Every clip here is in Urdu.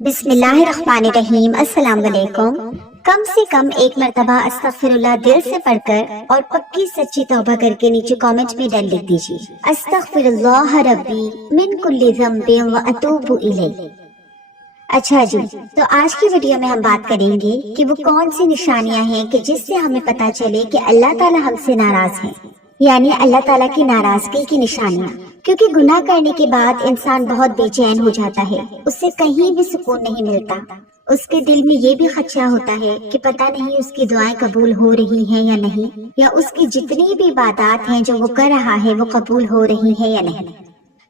بسم اللہ الرحمن الرحیم۔ السلام علیکم۔ کم سے کم ایک مرتبہ استغفراللہ دل سے پڑھ کر اور پکی سچی توبہ کر کے نیچے کامنٹ میں ڈال لکھ دیجیے، استغفراللہ ربی من کل ذنب واتوب الیہ۔ اچھا جی، تو آج کی ویڈیو میں ہم بات کریں گے کہ وہ کون سی نشانیاں ہیں کہ جس سے ہمیں پتہ چلے کہ اللہ تعالی ہم سے ناراض ہیں، یعنی اللہ تعالیٰ کی ناراضگی کی نشانیاں۔ کیونکہ گناہ کرنے کے بعد انسان بہت بے چین ہو جاتا ہے، اس سے کہیں بھی سکون نہیں ملتا، اس کے دل میں یہ بھی خدشہ ہوتا ہے کہ پتہ نہیں اس کی دعائیں قبول ہو رہی ہیں یا نہیں، یا اس کی جتنی بھی عبادات ہیں جو وہ کر رہا ہے وہ قبول ہو رہی ہیں یا نہیں۔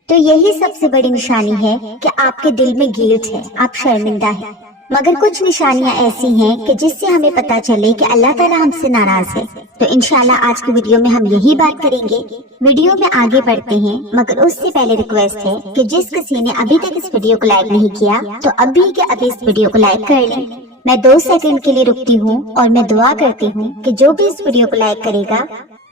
تو یہی سب سے بڑی نشانی ہے کہ آپ کے دل میں گلٹ ہے، آپ شرمندہ ہیں۔ مگر کچھ نشانیاں ایسی ہیں کہ جس سے ہمیں پتہ چلے کہ اللہ تعالیٰ ہم سے ناراض ہے۔ تو انشاءاللہ آج کی ویڈیو میں ہم یہی بات کریں گے۔ ویڈیو میں آگے بڑھتے ہیں، مگر اس سے پہلے ریکویسٹ ہے کہ جس کسی نے ابھی تک اس ویڈیو کو لائک نہیں کیا تو ابھی اس ویڈیو کو لائک کر لیں۔ میں 2 سیکنڈ کے لیے رکتی ہوں اور میں دعا کرتی ہوں کہ جو بھی اس ویڈیو کو لائک کرے گا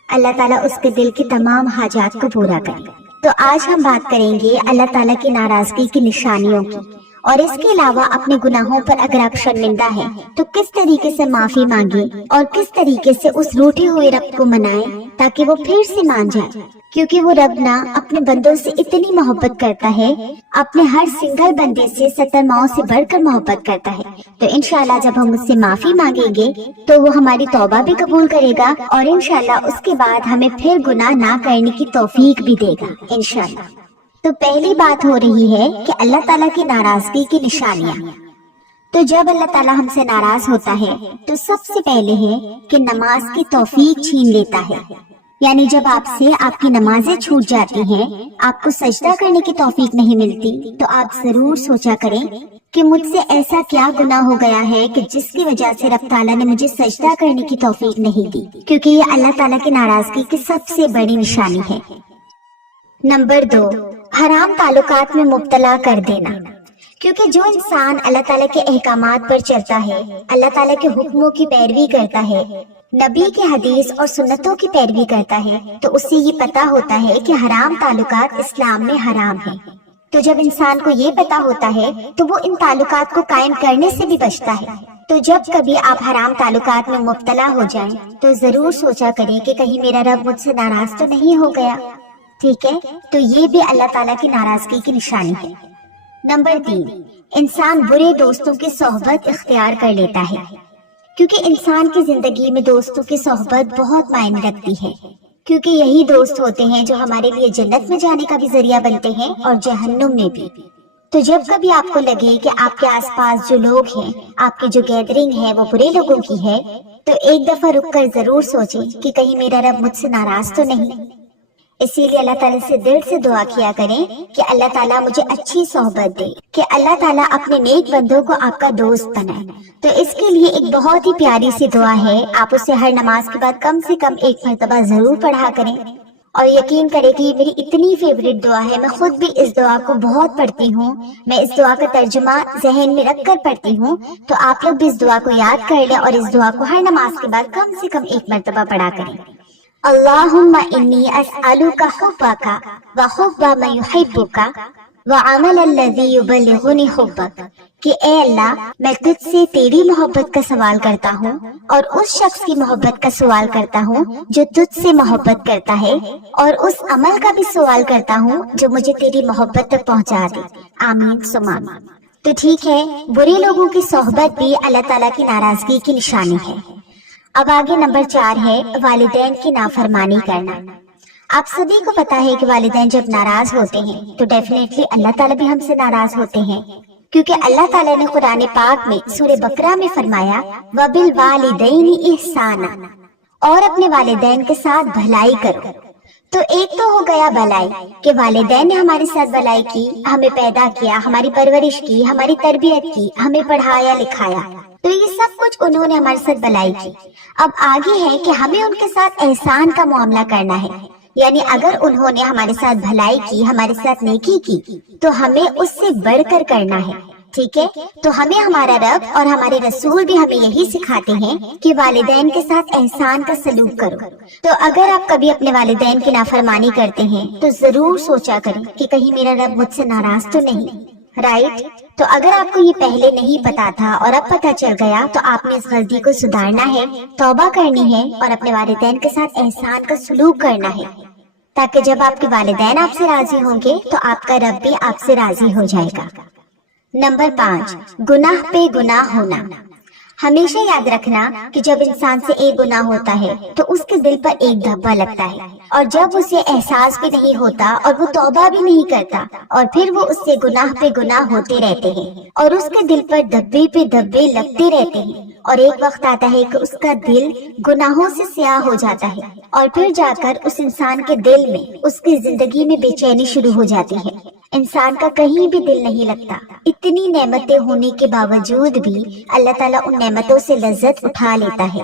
اللہ تعالیٰ اس کے دل کی تمام حاجات کو پورا کرے۔ تو آج ہم بات کریں گے اللہ تعالیٰ کی ناراضگی کی نشانیوں کی، اور اس کے علاوہ اپنے گناہوں پر اگر آپ شرمندہ ہیں تو کس طریقے سے معافی مانگیں اور کس طریقے سے اس روٹھے ہوئے رب کو منائیں تاکہ وہ پھر سے مان جائے، کیونکہ وہ رب نا اپنے بندوں سے اتنی محبت کرتا ہے، اپنے ہر سنگل بندے سے 70 ماؤں سے بڑھ کر محبت کرتا ہے۔ تو انشاءاللہ جب ہم اس سے معافی مانگیں گے تو وہ ہماری توبہ بھی قبول کرے گا، اور انشاءاللہ اس کے بعد ہمیں پھر گناہ نہ کرنے کی توفیق بھی دے گا انشاءاللہ۔ تو پہلی بات ہو رہی ہے کہ اللہ تعالیٰ کی ناراضگی کی نشانیاں۔ تو جب اللہ تعالیٰ ہم سے ناراض ہوتا ہے تو سب سے پہلے ہے کہ نماز کی توفیق چھین لیتا ہے، یعنی جب آپ سے آپ کی نمازیں چھوٹ جاتی ہیں، آپ کو سجدہ کرنے کی توفیق نہیں ملتی، تو آپ ضرور سوچا کریں کہ مجھ سے ایسا کیا گناہ ہو گیا ہے کہ جس کی وجہ سے رب تعالیٰ نے مجھے سجدہ کرنے کی توفیق نہیں دی، کیونکہ یہ اللہ تعالیٰ کی ناراضگی کی سب سے بڑی نشانی ہے۔ نمبر 2، حرام تعلقات میں مبتلا کر دینا۔ کیونکہ جو انسان اللہ تعالیٰ کے احکامات پر چلتا ہے، اللہ تعالیٰ کے حکموں کی پیروی کرتا ہے، نبی کے حدیث اور سنتوں کی پیروی کرتا ہے، تو اسے یہ پتا ہوتا ہے کہ حرام تعلقات اسلام میں حرام ہیں۔ تو جب انسان کو یہ پتا ہوتا ہے تو وہ ان تعلقات کو قائم کرنے سے بھی بچتا ہے۔ تو جب کبھی آپ حرام تعلقات میں مبتلا ہو جائیں تو ضرور سوچا کریں کہ کہیں میرا رب مجھ سے ناراض تو نہیں ہو گیا، ٹھیک ہے؟ تو یہ بھی اللہ تعالیٰ کی ناراضگی کی نشانی ہے۔ نمبر 3، انسان برے دوستوں کی صحبت اختیار کر لیتا ہے۔ کیونکہ انسان کی زندگی میں دوستوں کی صحبت بہت معنی رکھتی ہے، کیونکہ یہی دوست ہوتے ہیں جو ہمارے لیے جنت میں جانے کا بھی ذریعہ بنتے ہیں اور جہنم میں بھی۔ تو جب کبھی آپ کو لگے کہ آپ کے آس پاس جو لوگ ہیں، آپ کی جو گیدرنگ ہے وہ برے لوگوں کی ہے، تو ایک دفعہ رک کر ضرور سوچیں کہ کہیں میرا رب مجھ سے ناراض تو نہیں۔ اسی لیے اللہ تعالیٰ سے دل سے دعا کیا کریں کہ اللہ تعالیٰ مجھے اچھی صحبت دے، کہ اللہ تعالیٰ اپنے نیک بندوں کو آپ کا دوست بنائے۔ تو اس کے لیے ایک بہت ہی پیاری سی دعا ہے، آپ اسے ہر نماز کے بعد کم سے کم 1 مرتبہ ضرور پڑھا کریں، اور یقین کریں کہ یہ میری اتنی فیوریٹ دعا ہے، میں خود بھی اس دعا کو بہت پڑھتی ہوں، میں اس دعا کا ترجمہ ذہن میں رکھ کر پڑھتی ہوں۔ تو آپ لوگ بھی اس دعا کو یاد کر لیں اور اس دعا کو ہر نماز کے بعد کم سے کم 1 مرتبہ پڑھا کریں۔ اللہم انی اسألک حبک وحب من یحبک وعمل الذی یبلغنی حبک، کہ اے اللہ میں تجھ سے تیری محبت کا سوال کرتا ہوں اور اس شخص کی محبت کا سوال کرتا ہوں جو تجھ سے محبت کرتا ہے، اور اس عمل کا بھی سوال کرتا ہوں جو مجھے تیری محبت تک پہنچا دے، آمین ثم آمین۔ تو ٹھیک ہے، برے لوگوں کی صحبت بھی اللہ تعالیٰ کی ناراضگی کی نشانی ہے۔ اب آگے نمبر 4 ہے والدین کی نافرمانی کرنا۔ آپ سبھی کو پتا ہے کہ والدین جب ناراض ہوتے ہیں تو ڈیفینیٹلی اللہ تعالیٰ بھی ہم سے ناراض ہوتے ہیں، کیونکہ اللہ تعالیٰ نے قرآن پاک میں سورہ بقرہ میں فرمایا وَبِالْوَالِدَيْنِ إِحْسَانًا، اور اپنے والدین کے ساتھ بھلائی کرو۔ تو ایک تو ہو گیا بھلائی کہ والدین نے ہمارے ساتھ بھلائی کی، ہمیں پیدا کیا، ہماری پرورش کی، ہماری تربیت کی، ہمیں پڑھایا لکھایا، تو یہ سب کچھ انہوں نے ہمارے ساتھ بھلائی کی۔ اب آگے ہے کہ ہمیں ان کے ساتھ احسان کا معاملہ کرنا ہے، یعنی اگر انہوں نے ہمارے ساتھ بھلائی کی، ہمارے ساتھ نیکی کی، تو ہمیں اس سے بڑھ کر کرنا ہے، ٹھیک ہے؟ تو ہمیں ہمارا رب اور ہمارے رسول بھی ہمیں یہی سکھاتے ہیں کہ والدین کے ساتھ احسان کا سلوک کرو۔ تو اگر آپ کبھی اپنے والدین کی نافرمانی کرتے ہیں تو ضرور سوچا کریں کہ کہیں میرا رب مجھ سے ناراض تو نہیں۔ رائٹ؟ تو اگر آپ کو یہ پہلے نہیں پتا تھا اور اب پتا چل گیا تو آپ نے اس غلطی کو سدھارنا ہے، توبہ کرنی ہے اور اپنے والدین کے ساتھ احسان کا سلوک کرنا ہے، تاکہ جب آپ کے والدین آپ سے راضی ہوں گے تو آپ کا رب بھی آپ سے راضی ہو جائے گا۔ نمبر 5، گناہ پہ گناہ ہونا۔ ہمیشہ یاد رکھنا کہ جب انسان سے ایک گناہ ہوتا ہے تو اس کے دل پر ایک دھبا لگتا ہے، اور جب اسے احساس بھی نہیں ہوتا اور وہ توبہ بھی نہیں کرتا، اور پھر وہ اس سے گناہ پہ گناہ ہوتے رہتے ہیں اور اس کے دل پر دھبے پہ دھبے لگتے رہتے ہیں، اور ایک وقت آتا ہے کہ اس کا دل گناہوں سے سیاہ ہو جاتا ہے، اور پھر جا کر اس انسان کے دل میں، اس کی زندگی میں بے چینی شروع ہو جاتی ہے۔ انسان کا کہیں بھی دل نہیں لگتا۔ اتنی نعمتیں ہونے کے باوجود بھی اللہ تعالیٰ ان نعمتوں سے لذت اٹھا لیتا ہے،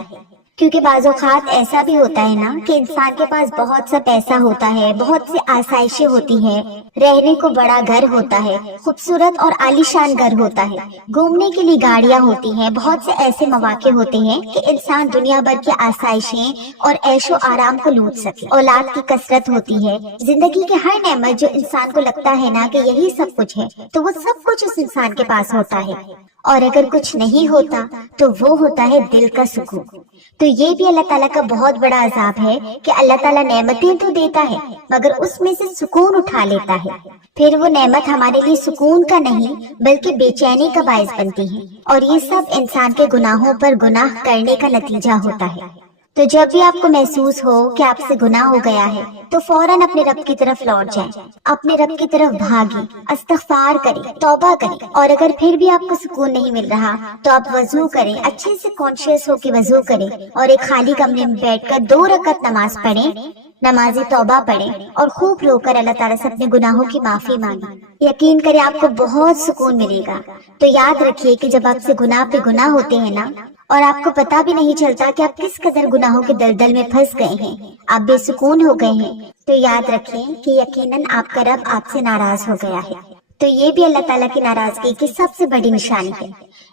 کیونکہ بعض اوقات ایسا بھی ہوتا ہے نا کہ انسان کے پاس بہت سا پیسہ ہوتا ہے، بہت سی آسائشیں ہوتی ہیں، رہنے کو بڑا گھر ہوتا ہے، خوبصورت اور عالیشان گھر ہوتا ہے، گھومنے کے لیے گاڑیاں ہوتی ہیں، بہت سے ایسے مواقع ہوتے ہیں کہ انسان دنیا بھر کی آسائشیں اور عیش و آرام کو لوٹ سکے، اولاد کی کثرت ہوتی ہے، زندگی کی ہر نعمت جو انسان کو لگتا ہے نا کہ یہی سب کچھ ہے، تو وہ سب کچھ اس انسان کے پاس ہوتا ہے، اور اگر کچھ نہیں ہوتا تو وہ ہوتا ہے دل کا سکون۔ تو یہ بھی اللہ تعالیٰ کا بہت بڑا عذاب ہے کہ اللہ تعالیٰ نعمتیں تو دیتا ہے مگر اس میں سے سکون اٹھا لیتا ہے، پھر وہ نعمت ہمارے لیے سکون کا نہیں بلکہ بے چینی کا باعث بنتی ہے، اور یہ سب انسان کے گناہوں پر گناہ کرنے کا نتیجہ ہوتا ہے۔ تو جب بھی آپ کو محسوس ہو کہ آپ سے گناہ ہو گیا ہے تو فوراً اپنے رب کی طرف لوٹ جائیں، اپنے رب کی طرف بھاگیں، استغفار کریں، توبہ کریں، اور اگر پھر بھی آپ کو سکون نہیں مل رہا تو آپ وضو کریں، اچھے سے کانشیس ہو کے وضو کریں، اور ایک خالی کمرے میں بیٹھ کر 2 رکعت نماز پڑھیں، نماز توبہ پڑھیں، اور خوب رو کر اللہ تعالیٰ سے اپنے گناہوں کی معافی مانگیں۔ یقین کریں آپ کو بہت سکون ملے گا۔ تو یاد رکھیے کہ جب آپ سے گناہ پہ گناہ ہوتے ہیں نا، اور آپ کو پتہ بھی نہیں چلتا کہ آپ کس قدر گناہوں کے دلدل میں پھنس گئے ہیں، آپ بے سکون ہو گئے ہیں، تو یاد رکھیں کہ یقیناً آپ کا رب آپ سے ناراض ہو گیا ہے۔ تو یہ بھی اللہ تعالیٰ کی ناراضگی کی سب سے بڑی نشانی ہے۔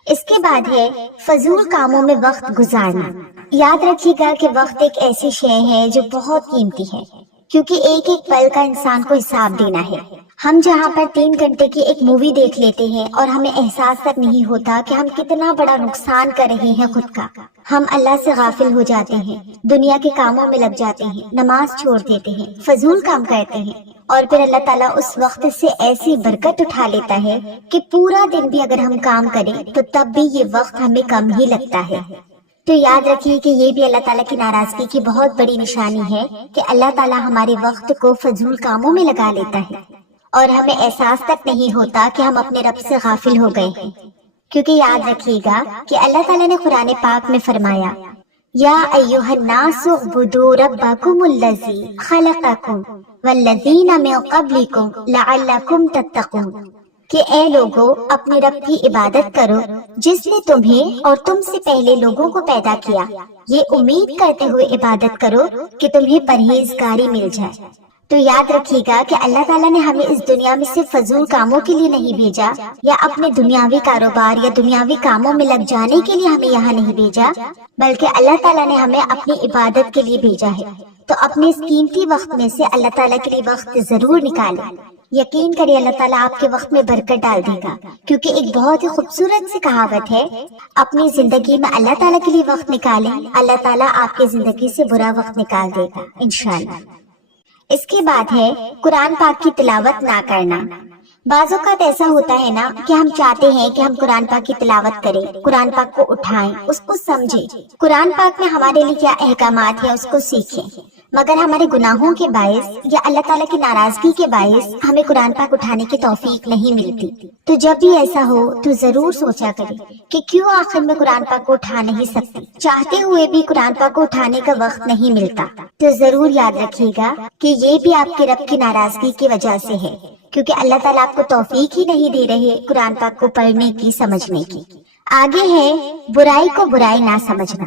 اس کے بعد ہے فضول کاموں میں وقت گزارنا۔ یاد رکھیے گا کہ وقت ایک ایسی شے ہے جو بہت قیمتی ہے، کیونکہ ایک ایک پل کا انسان کو حساب دینا ہے۔ ہم جہاں پر 3 گھنٹے کی ایک مووی دیکھ لیتے ہیں اور ہمیں احساس تک نہیں ہوتا کہ ہم کتنا بڑا نقصان کر رہے ہیں خود کا، ہم اللہ سے غافل ہو جاتے ہیں، دنیا کے کاموں میں لگ جاتے ہیں، نماز چھوڑ دیتے ہیں، فضول کام کرتے ہیں، اور پھر اللہ تعالیٰ اس وقت سے ایسی برکت اٹھا لیتا ہے کہ پورا دن بھی اگر ہم کام کریں تو تب بھی یہ وقت ہمیں کم ہی لگتا ہے۔ تو یاد رکھیے کہ یہ بھی اللہ تعالیٰ کی ناراضگی کی بہت بڑی نشانی ہے کہ اللہ تعالیٰ ہمارے وقت کو فضول کاموں میں لگا لیتا ہے، اور ہمیں احساس تک نہیں ہوتا کہ ہم اپنے رب سے غافل ہو گئے ہیں۔ کیونکہ یاد رکھیے گا کہ اللہ تعالیٰ نے قرآن پاک میں فرمایا، یا ایھا الناس اعبدوا ربکم الذی خلقکم والذین من قبلکم لعلکم تتقون، کہ اے لوگو اپنے رب کی عبادت کرو جس نے تمہیں اور تم سے پہلے لوگوں کو پیدا کیا، یہ امید کرتے ہوئے عبادت کرو کہ تمہیں پرہیزگاری مل جائے۔ تو یاد رکھیے گا کہ اللہ تعالیٰ نے ہمیں اس دنیا میں صرف فضول کاموں کے لیے نہیں بھیجا، یا اپنے دنیاوی کاروبار یا دنیاوی کاموں میں لگ جانے کے لیے ہمیں یہاں نہیں بھیجا، بلکہ اللہ تعالیٰ نے ہمیں اپنی عبادت کے لیے بھیجا ہے۔ تو اپنے اس قیمتی وقت میں سے اللہ تعالیٰ کے لیے وقت ضرور نکالیں۔ یقین کریے اللہ تعالیٰ آپ کے وقت میں برکت ڈال دے گا، کیونکہ ایک بہت ہی خوبصورت سی کہاوت ہے، اپنی زندگی میں اللہ تعالیٰ کے لیے وقت نکالیں، اللہ تعالیٰ آپ کی زندگی سے برا وقت نکال دے گا انشاءاللہ۔ اس کے بعد ہے قرآن پاک کی تلاوت نہ کرنا۔ بعض اوقات ایسا ہوتا ہے نا کہ ہم چاہتے ہیں کہ ہم قرآن پاک کی تلاوت کریں، قرآن پاک کو اٹھائیں، اس کو سمجھیں، قرآن پاک میں ہمارے لیے کیا احکامات ہیں اس کو سیکھیں، مگر ہمارے گناہوں کے باعث یا اللہ تعالیٰ کی ناراضگی کے باعث ہمیں قرآن پاک اٹھانے کی توفیق نہیں ملتی۔ تو جب بھی ایسا ہو تو ضرور سوچا کریں کہ کیوں آخر میں قرآن پاک کو اٹھا نہیں سکتی، چاہتے ہوئے بھی قرآن پاک کو اٹھانے کا وقت نہیں ملتا۔ تو ضرور یاد رکھیے گا کہ یہ بھی آپ کے رب کی ناراضگی کی وجہ سے ہے، کیونکہ اللہ تعالیٰ آپ کو توفیق ہی نہیں دے رہے قرآن پاک کو پڑھنے کی، سمجھنے کی۔ آگے ہے برائی کو برائی نہ سمجھنا۔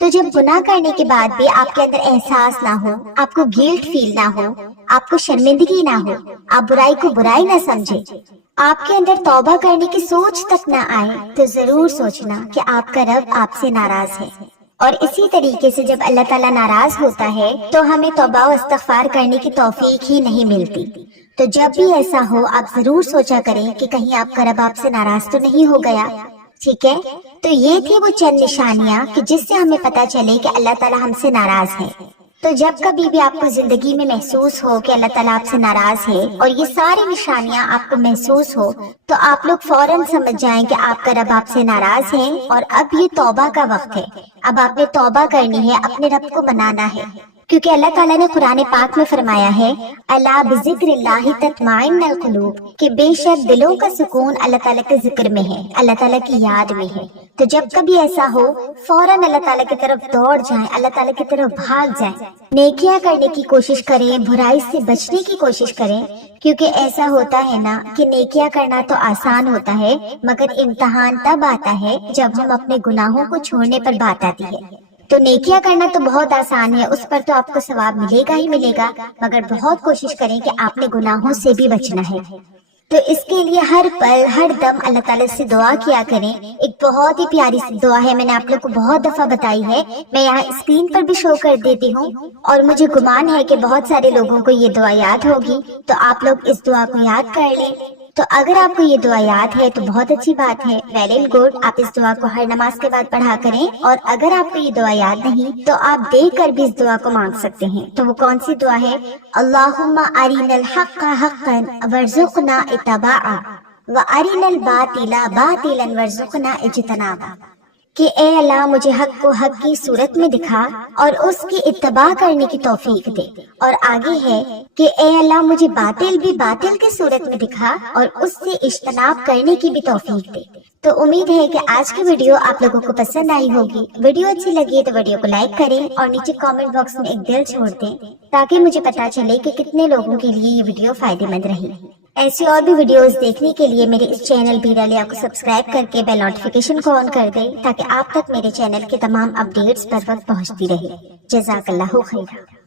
تو جب گناہ کرنے کے بعد بھی آپ کے اندر احساس نہ ہو، آپ کو گلٹ فیل نہ ہو، آپ کو شرمندگی نہ ہو، آپ برائی کو برائی نہ سمجھیں، آپ کے اندر توبہ کرنے کی سوچ تک نہ آئے، تو ضرور سوچنا کہ آپ کا رب آپ سے ناراض ہے، اور اسی طریقے سے جب اللہ تعالیٰ ناراض ہوتا ہے تو ہمیں توبہ و استغفار کرنے کی توفیق ہی نہیں ملتی۔ تو جب بھی ایسا ہو آپ ضرور سوچا کریں کہ کہیں آپ کا رب آپ سے ناراض تو نہیں ہو گیا، ٹھیک ہے؟ تو یہ تھی وہ چند نشانیاں کہ جس سے ہمیں پتہ چلے کہ اللہ تعالیٰ ہم سے ناراض ہے۔ تو جب کبھی بھی آپ کو زندگی میں محسوس ہو کہ اللہ تعالیٰ آپ سے ناراض ہے اور یہ ساری نشانیاں آپ کو محسوس ہو، تو آپ لوگ فوراً سمجھ جائیں کہ آپ کا رب آپ سے ناراض ہے اور اب یہ توبہ کا وقت ہے۔ اب آپ نے توبہ کرنی ہے، اپنے رب کو منانا ہے، کیونکہ اللہ تعالیٰ نے قرآن پاک میں فرمایا ہے الا بذکر اللہ تطمئن القلوب، کہ بے شک دلوں کا سکون اللہ تعالیٰ کے ذکر میں ہے، اللہ تعالیٰ کی یاد میں ہے۔ تو جب کبھی ایسا ہو فوراً اللہ تعالیٰ کی طرف دوڑ جائیں، اللہ تعالیٰ کی طرف بھاگ جائیں، نیکیاں کرنے کی کوشش کریں، برائی سے بچنے کی کوشش کریں، کیونکہ ایسا ہوتا ہے نا کہ نیکیاں کرنا تو آسان ہوتا ہے مگر امتحان تب آتا ہے جب ہم اپنے گناہوں کو چھوڑنے پر بات آتی ہے۔ تو نیکیاں کرنا تو بہت آسان ہے، اس پر تو آپ کو ثواب ملے گا ہی ملے گا، مگر بہت کوشش کریں کہ آپ نے گناہوں سے بھی بچنا ہے۔ تو اس کے لیے ہر پل ہر دم اللہ تعالیٰ سے دعا کیا کریں۔ ایک بہت ہی پیاری سی دعا ہے، میں نے آپ لوگ کو بہت دفعہ بتائی ہے، میں یہاں اسکرین پر بھی شو کر دیتی ہوں، اور مجھے گمان ہے کہ بہت سارے لوگوں کو یہ دعا یاد ہوگی، تو آپ لوگ اس دعا کو یاد کر لیں۔ تو اگر آپ کو یہ دعا یاد ہے تو بہت اچھی بات ہے، ویل اینڈ گڈ، آپ اس دعا کو ہر نماز کے بعد پڑھا کریں، اور اگر آپ کو یہ دعا یاد نہیں تو آپ دیکھ کر بھی اس دعا کو مانگ سکتے ہیں۔ تو وہ کون سی دعا ہے؟ اللہم ارنا الحق حقا وارزقنا اتباعہ وارنا الباطل باطلا وارزقنا اجتنابہ، کہ اے اللہ مجھے حق کو حق کی صورت میں دکھا اور اس کی اتباع کرنے کی توفیق دے، اور آگے ہے کہ اے اللہ مجھے باطل بھی باطل کی صورت میں دکھا اور اس سے اجتناب کرنے کی بھی توفیق دے۔ تو امید ہے کہ آج کی ویڈیو آپ لوگوں کو پسند آئی ہوگی۔ ویڈیو اچھی لگی ہے تو ویڈیو کو لائک کریں اور نیچے کامنٹ باکس میں ایک دل چھوڑ دیں تاکہ مجھے پتا چلے کہ کتنے لوگوں کے لیے یہ ویڈیو فائدے مند رہی۔ ایسی اور بھی ویڈیوز دیکھنے کے لیے میرے اس چینل بیرا لیا کو سبسکرائب کر کے بیل نوٹیفیکیشن کو آن کر دیں تاکہ آپ تک میرے چینل کے تمام اپڈیٹس پر وقت پہنچتی رہے۔ جزاک اللہ خیرا۔